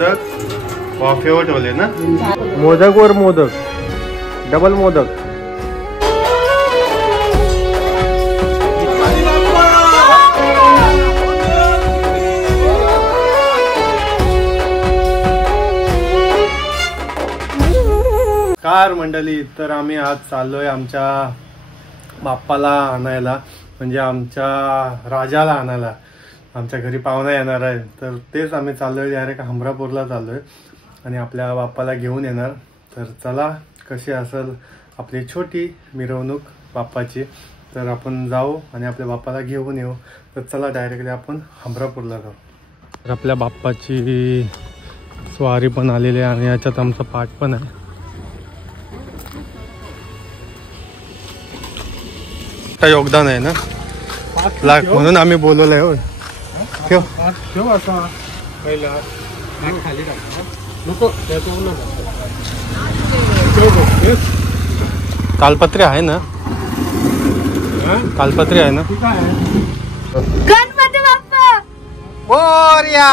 मोदक वाफेवर ठेवले ना, मोदक वर मोदक, डबल मोदक. कार मंडळी, तर आम्ही आज चाललोय आमच्या बाप्पाला आणायला, म्हणजे आमच्या राजाला आणायला. आमच्या घरी पाहुणा येणार आहे, तर तेच आम्ही चाललोय. डायरेक्ट हमरापूरला चाललोय आणि आपल्या बाप्पाला घेऊन येणार. तर चला, कशी असेल आपली छोटी मिरवणूक बाप्पाची, तर आपण जाऊ आणि आपल्या बाप्पाला घेऊन येऊ. तर चला डायरेक्टली आपण हमरापूरला जाऊ. तर आपल्या बाप्पाची स्वारी पण आलेली आहे आणि याच्यात आमचा पाठ पण आहे. योगदान आहे ना लाख, म्हणून आम्ही बोलवलंय. हो ठेव असा पहिला कालपत्री आहे ना, कालपत्री आहे ना. गणपती बाप्पा मोरया.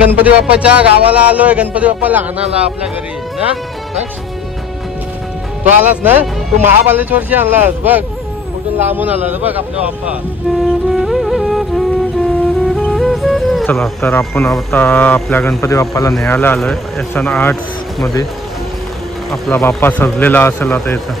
गणपती बाप्पाच्या गावाला आलोय, गणपती बाप्पाला आणायला आपल्या घरी ना. तू आलास ना, तू महाबळेश्वरची आणलास बघ, कुठून लांबून आलास बघ आपल्या बाप्पा. चला, तर आपण आता आपल्या गणपती बाप्पाला न्यायला आलोय. SN आर्ट्स मध्ये आपला बाप्पा सजलेला असेल आता याचा.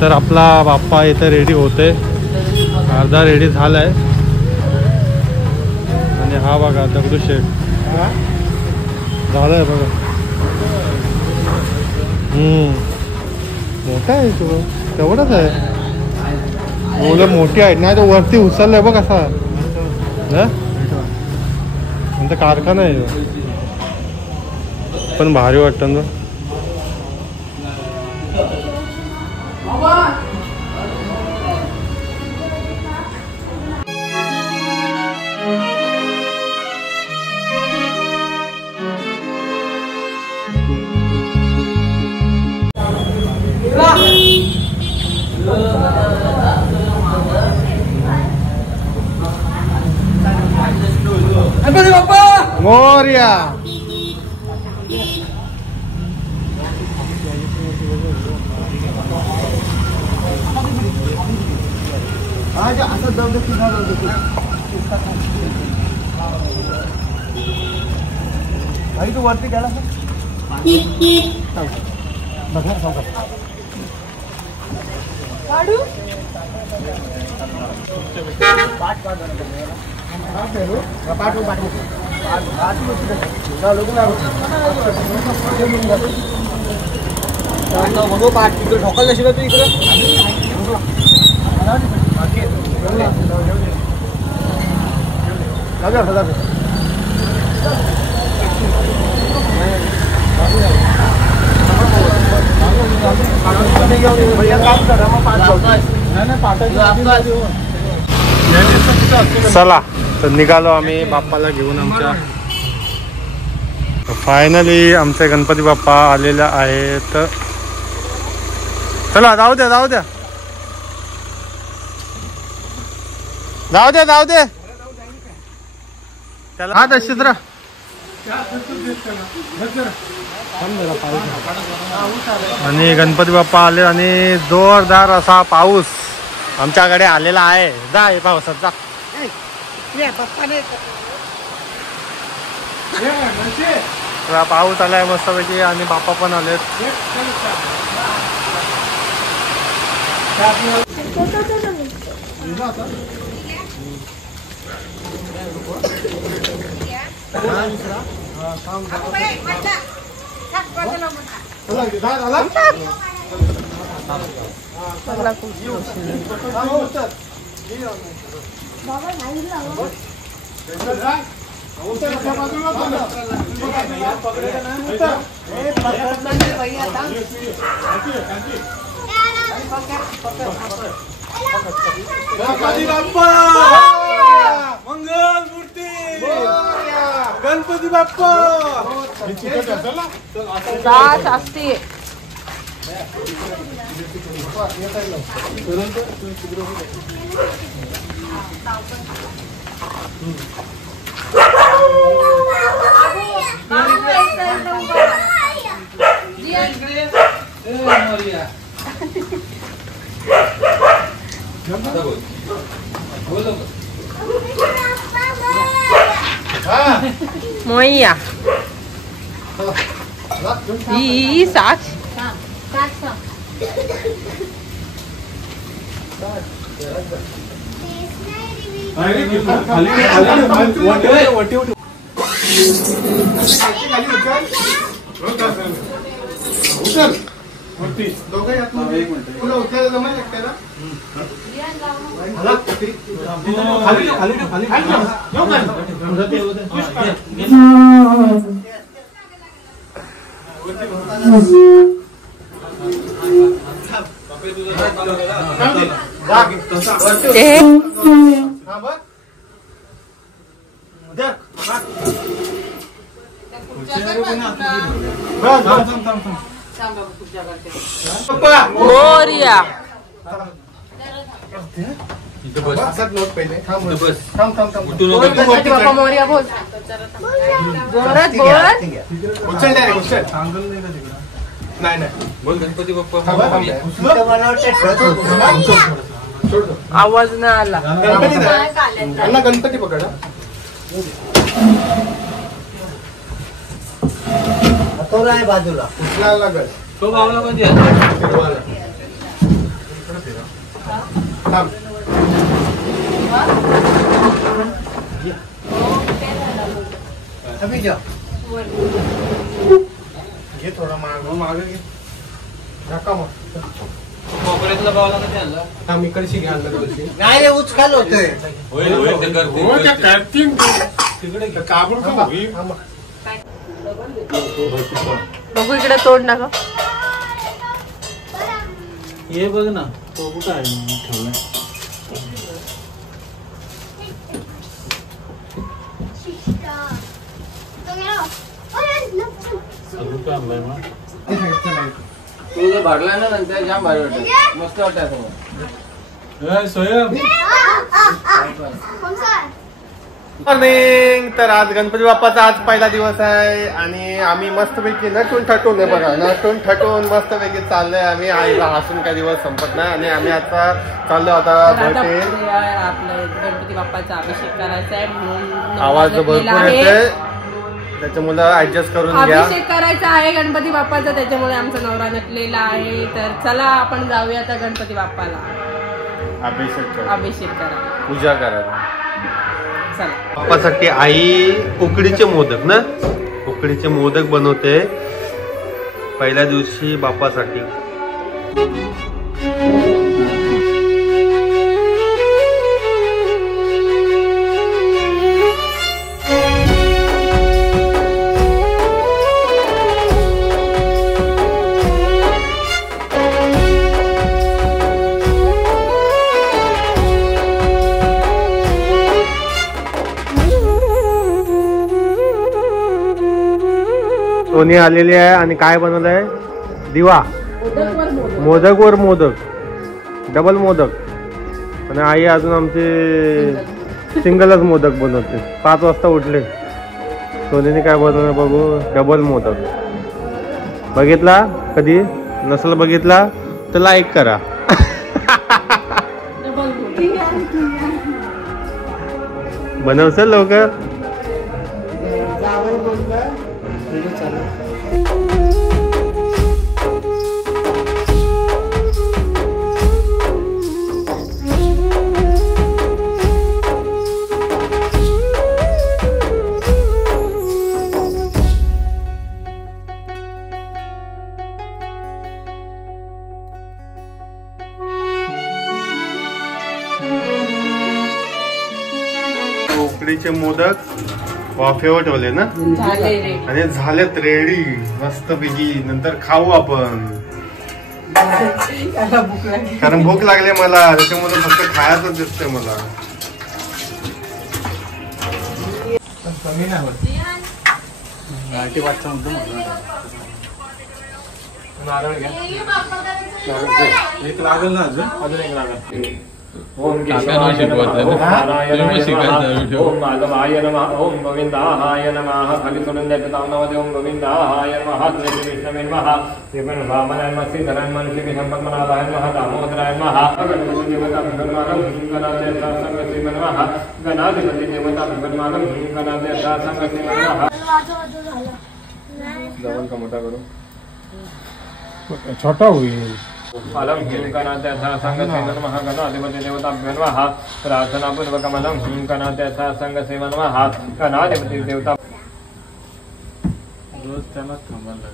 तर आपला बाप्पा इथे रेडी होते, अर्धा रेडी झालाय. आणि हा बघा दगडूशेठ झालाय बघा. मोठा आहे तो, तेवढाच आहे. मुलं मोठी आहेत नाही, तो वरती उचललाय बघ असा. नंतर कारखाना आहे पण भारी वाटत ना. मोरया. तू वरती गेला ढोकल शिवाय तू इकडे चला, तर निघालो आम्ही बाप्पाला घेऊन आमच्या. फायनली आमचे गणपती बाप्पा आलेले आहेत. चला जाऊ द्या जाऊ द्या जाऊ द्या जाऊ दे त्याला. हा दशिद्र आणि गणपती बाप्पा आले आणि जोरदार असा पाऊस आमच्याकडे आलेला आहे. जा पावसात जा. पाऊस आलाय मस्तपैकी आणि बाप्पा पण आलेत. मंगल मूर्ती गणपती बाप्पा जास्ती मोया ई साच मोरिया बाप्पा मोरिया बोल जोरात बोल नाही बोल गणपती बाप्पा आवाज नाही आला गणपती पकडा बाजूला उचलायला लागल तो बावला कधी घे थोडा माग घे नका मग कोपऱ्यातला बावला कधी आणला आम्ही इकडची घ्या नाही रे उचकाल होतोय बघू इकडे तोड ना ग ये बघ ना तो कुठं आहे ठेवलाय तू जर भरला ना नंतर जाम भारी वाटत मस्त वाटत मॉर्निंग. तर आज गणपती बाप्पाचा आज पहिला दिवस आहे आणि आम्ही मस्तपैकी नटून ठटून आहे बघा नटून ठटून मस्तपैकी चाललोय आम्ही. आईला हसून काही दिवस संपत नाही आणि आम्ही आता चाललो आता भेटे गणपती बाप्पाचा अभिषेक करायचा आहे म्हणून आवाज भरपूर येतोय त्याच्यामुळे ऍडजस्ट करून घ्या. अभिषेक करायचा आहे गणपती बाप्पाचा त्याच्यामुळे आमचा नवरा नटलेला आहे. तर चला आपण जाऊया आता गणपती बाप्पाला अभिषेक करा पूजा करायला. चला बाप्पासाठी आई उकडीचे मोदक ना उकडीचे मोदक बनवते पहिल्या दिवशी बाप्पासाठी. सोनी आलेली आहे आणि काय बनवलंय दिवा मोदक वर मोदक डबल मोदक आणि आई अजून आमचे सिंगलच मोदक बनवते. 5 वाजता उठले. सोनीने काय बनवलं बघू डबल मोदक. बघितला कधी नसल बघितला तर लाईक करा. बनवसल लवकर. उकडीचे मोदक वाफेवर ठेवले ना झाले रे. आणि झालेत रेडी मस्त पैकी. नंतर खाऊ आपण त्याला भूक लागली. कारण भूक लागली मला त्याच्यामुळे फक्त खायचं दिसतंय मला. कमी नाही होत. नारळ घ्या. एक लागेल ना अजून एक लागेल. ओम केशवाय नमः ओम माधवाय नमः ओम गोविंदाय नमः फलितुनंदयतावनवदे ओम गोविंदाय नमः विष्णवे नमः देवन वामनाय नमः श्रीधराय नमः श्रीपद्मनाभाय नमः दामोदराय नमः गणपति देवता भगवान गणादेव संगति नमः गणाधिपति देवता भगवान गणादेव संगति नमः. जवळ का मोठा करू छोटा होईल. अलम हिंकनाथ्याचा संगसेवनमः गणाधिपति देवताभ्यो नमः प्रार्थनापूर्वकमलं हिंकनाथ्याचा संगसेवनमः गणाधिपति देवता. रोज त्याला थांबायला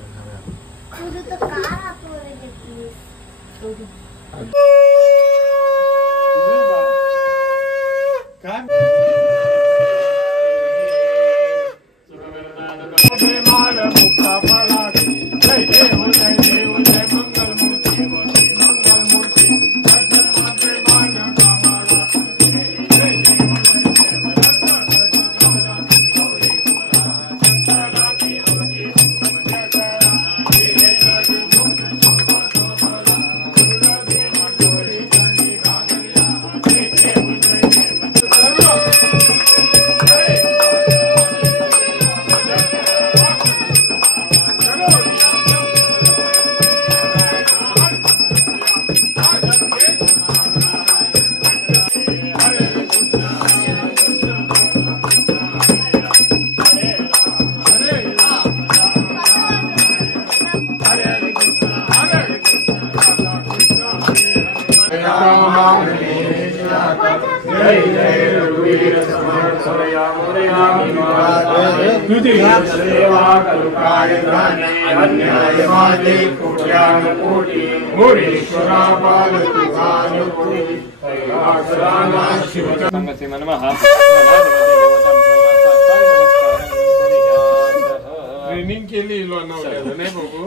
ट्रेनिंग केली नाही बघू.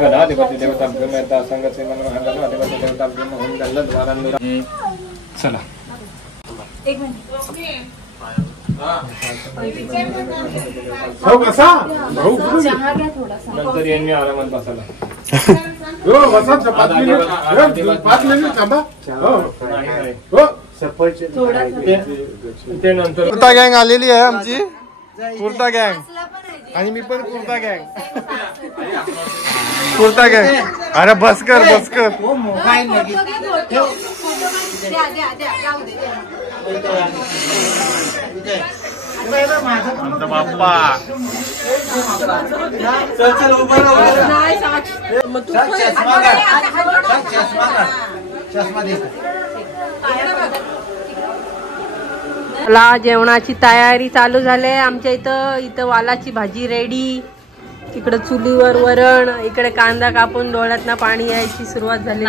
गणाधिपति देवता ब्रह्मता संगसे मनमः गणाधिपति देवता ब्रह्म गल्लद्वारांनुरा. चला हो कसा नंतर यांनी आरामात बसायला. हो बसा 5 मिनिट थांबा. हो ते नंतर कुर्ता गँग आलेली आहे आमची. कुर्ता गँग आणि मी पण कुर्ता गँग. कुर्ता गँग. अरे बस कर. आमचा बाप्पा मला जेवणाची तयारी चालू झाली. आमच्या इथं वालाची भाजी रेडी. इकडे चुलीवर वरण. इकडे कांदा कापून डोळ्यातनं पाणी यायची सुरुवात झाली.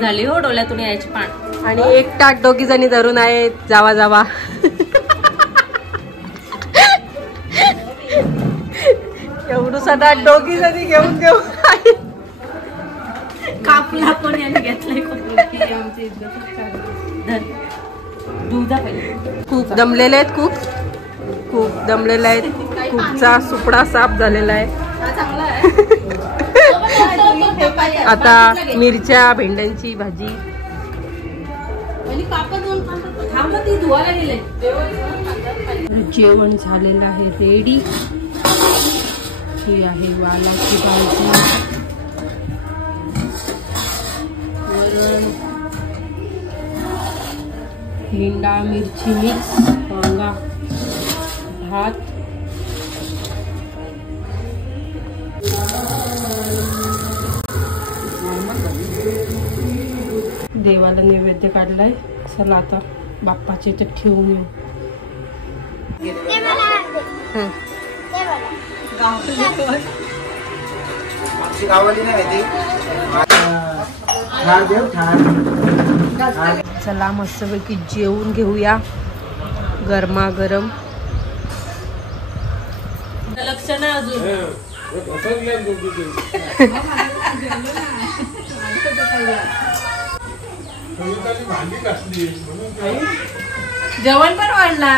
झाली हो डोळ्यातून यायची पाणी. आणि एक टाक 2 जणी धरून आहेत. जावा एवढं सदा 2 जणी घेऊन कापला पण याने घेतलाय. खूप दमलेले आहेत. खूप दमलेले आहेत. खूपचा सुपडा साफ झालेला आहे. आता मिरच्या भेंड्यांची भाजी. जेवण झालेलं आहे रेडी. ही आहे वालाची भाजी, वरण, भेंडा मिरची मिक्स, वांगा, भात, देवाला नैवेद्य काढलाय. चला आता बाप्पाचे ते ठेवून येऊ. चला मस्तपैकी जेवून घेऊया. गरमागरम. लक्ष ना अजून. जेवण पण वाढला.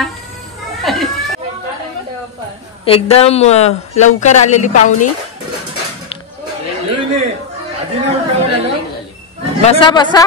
एकदम लवकर आलेली पाहुणी. बसा बसा.